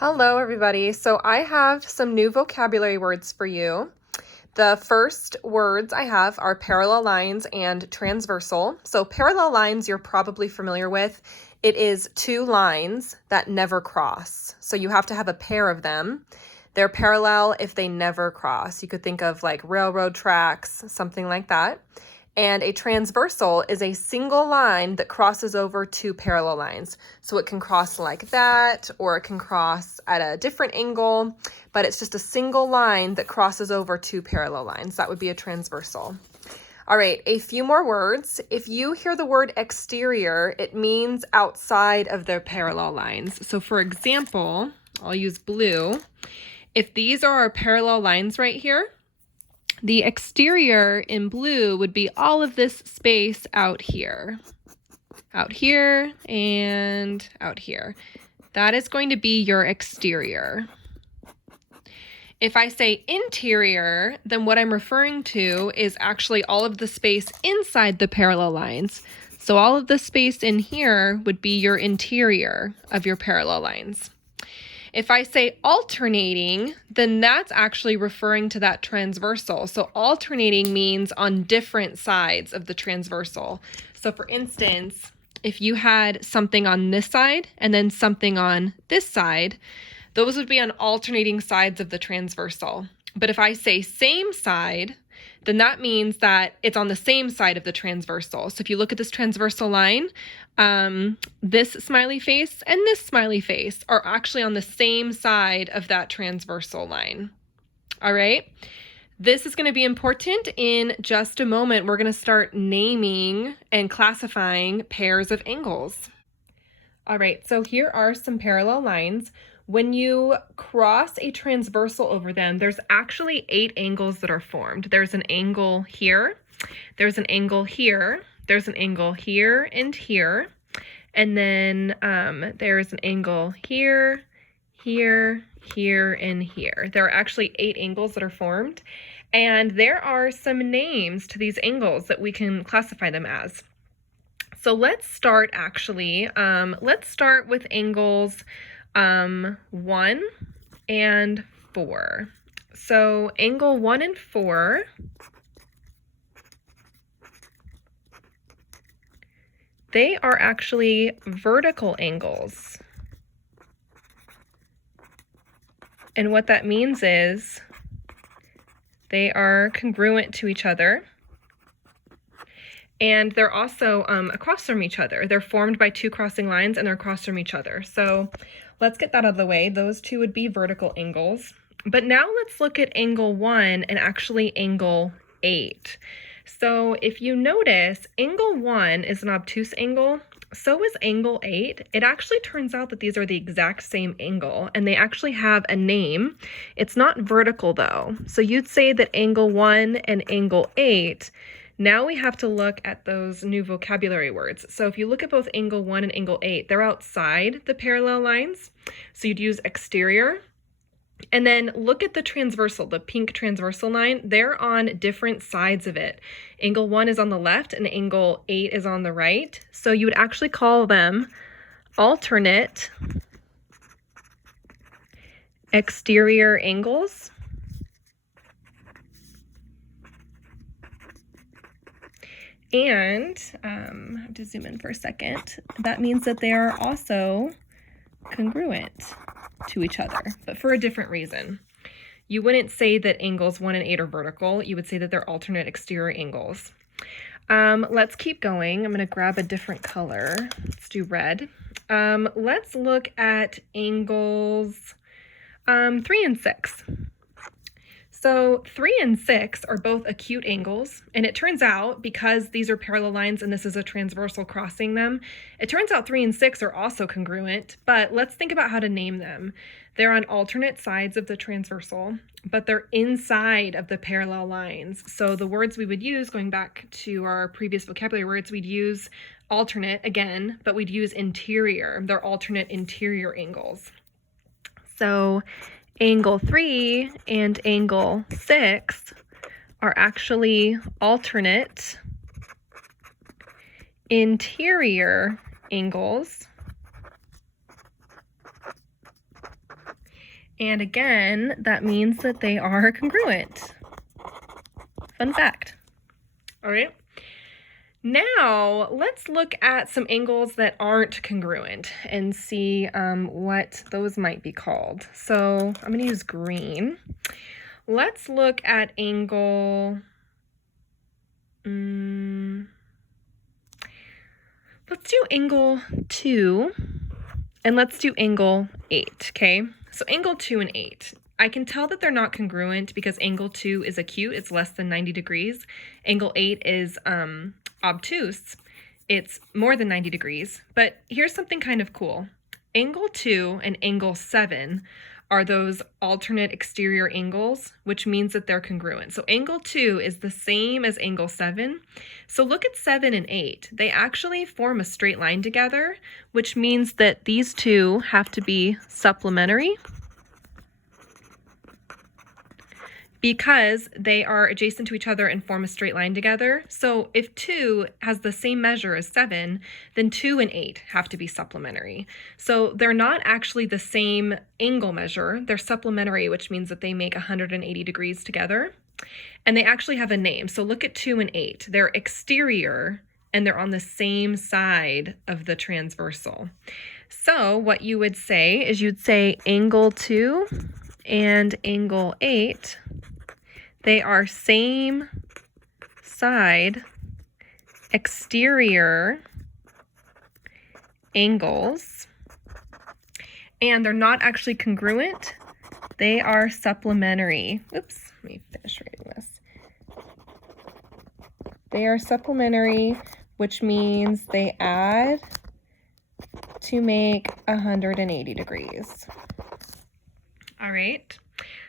Hello, everybody. So I have some new vocabulary words for you. The first words I have are parallel lines and transversal. So parallel lines you're probably familiar with. It is two lines that never cross. So you have to have a pair of them. They're parallel if they never cross. You could think of like railroad tracks, something like that. And a transversal is a single line that crosses over two parallel lines. So it can cross like that, or it can cross at a different angle, but it's just a single line that crosses over two parallel lines. That would be a transversal. All right, a few more words. If you hear the word exterior, it means outside of their parallel lines. So for example, I'll use blue. If these are our parallel lines right here, the exterior in blue would be all of this space out here, and out here. That is going to be your exterior. If I say interior, then what I'm referring to is actually all of the space inside the parallel lines. So all of the space in here would be your interior of your parallel lines. If I say alternating, then that's actually referring to that transversal. So alternating means on different sides of the transversal. So for instance, if you had something on this side and then something on this side, those would be on alternating sides of the transversal. But if I say same side, then that means that it's on the same side of the transversal. So if you look at this transversal line, this smiley face and this smiley face are actually on the same side of that transversal line. All right. This is going to be important in just a moment. We're going to start naming and classifying pairs of angles. All right, so here are some parallel lines. When you cross a transversal over them, there's actually 8 angles that are formed. There's an angle here, there's an angle here, there's an angle here and here, and then there's an angle here, here, here, and here. There are actually 8 angles that are formed, and there are some names to these angles that we can classify them as. So let's start with angles 1 and 4. So angle 1 and 4, they are actually vertical angles. And what that means is they are congruent to each other. And they're also across from each other. They're formed by 2 crossing lines and they're across from each other. So let's get that out of the way. Those 2 would be vertical angles. But now let's look at angle 1 and actually angle 8. So if you notice, angle 1 is an obtuse angle. So is angle 8. It actually turns out that these are the exact same angle and they actually have a name. It's not vertical though. So you'd say that angle 1 and angle 8, now we have to look at those new vocabulary words. So if you look at both angle 1 and angle 8, they're outside the parallel lines. So you'd use exterior. And then look at the transversal, the pink transversal line. They're on different sides of it. Angle 1 is on the left and angle 8 is on the right. So you would actually call them alternate exterior angles. And I have to zoom in for a second. That means that they are also congruent to each other, but for a different reason. You wouldn't say that angles 1 and 8 are vertical. You would say that they're alternate exterior angles. Let's keep going. I'm going to grab a different color. Let's do red. Let's look at angles 3 and 6. So 3 and 6 are both acute angles, and it turns out, because these are parallel lines and this is a transversal crossing them, it turns out 3 and 6 are also congruent, but let's think about how to name them. They're on alternate sides of the transversal, but they're inside of the parallel lines. So the words we would use, going back to our previous vocabulary words, we'd use alternate again, but we'd use interior. They're alternate interior angles. So angle 3 and angle 6 are actually alternate interior angles And again, that means that they are congruent. Fun fact. All right. Now, let's look at some angles that aren't congruent and see what those might be called. So I'm going to use green. Let's look at angle, let's do angle 2, and let's do angle 8, okay? So angle 2 and 8. I can tell that they're not congruent because angle 2 is acute, it's less than 90 degrees. Angle 8 is obtuse, it's more than 90 degrees. But here's something kind of cool. Angle 2 and angle 7 are those alternate exterior angles, which means that they're congruent. So angle 2 is the same as angle 7. So look at 7 and 8. They actually form a straight line together, which means that these two have to be supplementary because they are adjacent to each other and form a straight line together. So if 2 has the same measure as 7, then 2 and 8 have to be supplementary. So they're not actually the same angle measure. They're supplementary, which means that they make 180 degrees together. And they actually have a name. So look at 2 and 8. They're exterior and they're on the same side of the transversal. So what you would say is you'd say angle 2 and angle 8, they are same side exterior angles, and they're not actually congruent. They are supplementary. Oops, let me finish reading this. They are supplementary, which means they add to make 180 degrees. All right,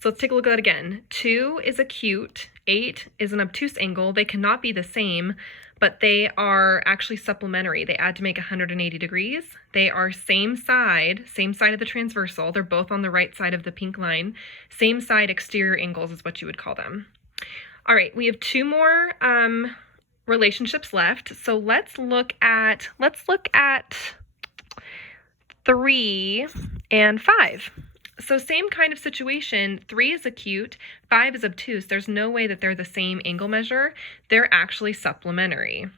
so let's take a look at that again. 2 is acute, 8 is an obtuse angle. They cannot be the same, but they are actually supplementary. They add to make 180 degrees. They are same side of the transversal. They're both on the right side of the pink line. Same side exterior angles is what you would call them. All right, we have 2 more relationships left. So let's look at 3 and 5. So same kind of situation, 3 is acute, 5 is obtuse. There's no way that they're the same angle measure. They're actually supplementary.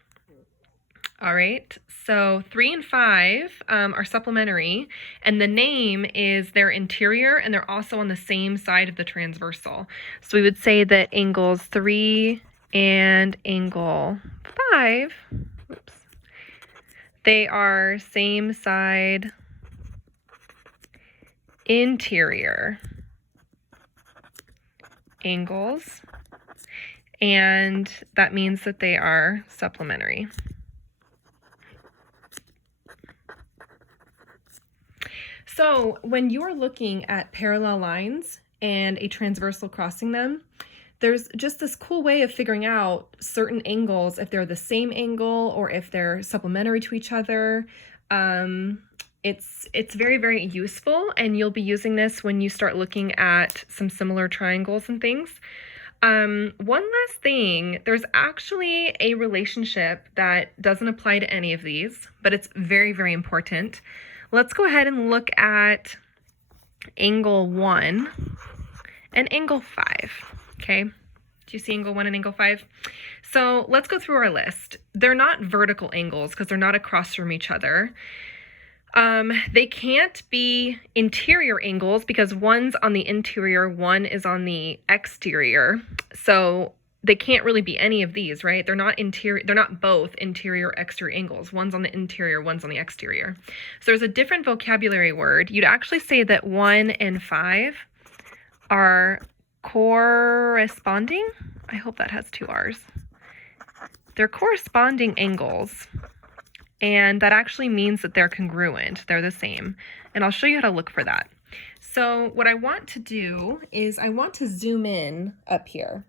All right, so 3 and 5 are supplementary, and the name is they're interior, and they're also on the same side of the transversal. So we would say that angles 3 and angle 5, oops, they are same side interior angles, and that means that they are supplementary. So when you're looking at parallel lines and a transversal crossing them, there's just this cool way of figuring out certain angles, if they're the same angle or if they're supplementary to each other. It's very, very useful, and you'll be using this when you start looking at some similar triangles and things. One last thing, there's actually a relationship that doesn't apply to any of these, but it's very, very important. Let's go ahead and look at angle 1 and angle 5, okay? Do you see angle 1 and angle 5? So let's go through our list. They're not vertical angles because they're not across from each other. They can't be interior angles because one's on the interior, one is on the exterior. So they can't really be any of these, right? They're not both interior or exterior angles. One's on the interior, one's on the exterior. So there's a different vocabulary word. You'd actually say that 1 and 5 are corresponding. I hope that has 2 R's. They're corresponding angles. And that actually means that they're congruent. They're the same. And I'll show you how to look for that. So what I want to do is I want to zoom in up here.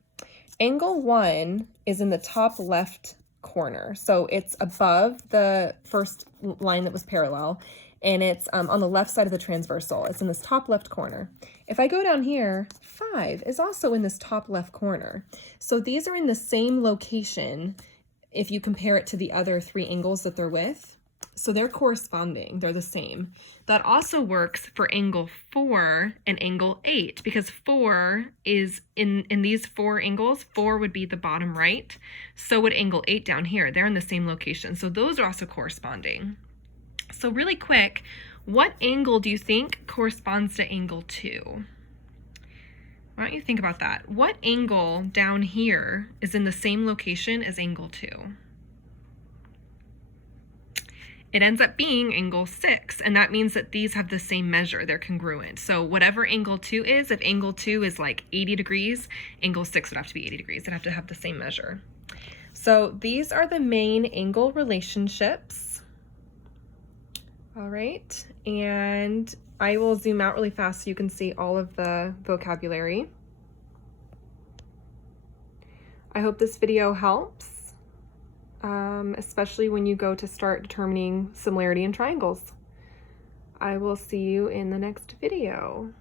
Angle 1 is in the top left corner. So it's above the first line that was parallel, and it's on the left side of the transversal. It's in this top left corner. If I go down here, 5 is also in this top left corner. So these are in the same location if you compare it to the other 3 angles that they're with. So they're corresponding, they're the same. That also works for angle 4 and angle 8, because 4 is in these 4 angles, 4 would be the bottom right. So would angle 8 down here. They're in the same location. So those are also corresponding. So really quick, what angle do you think corresponds to angle 2? Why don't you think about that? What angle down here is in the same location as angle 2? It ends up being angle 6, and that means that these have the same measure. They're congruent. So whatever angle 2 is, if angle 2 is like 80 degrees, angle 6 would have to be 80 degrees. It'd have to have the same measure. So these are the main angle relationships. All right, and I will zoom out really fast so you can see all of the vocabulary. I hope this video helps. Especially when you go to start determining similarity in triangles. I will see you in the next video.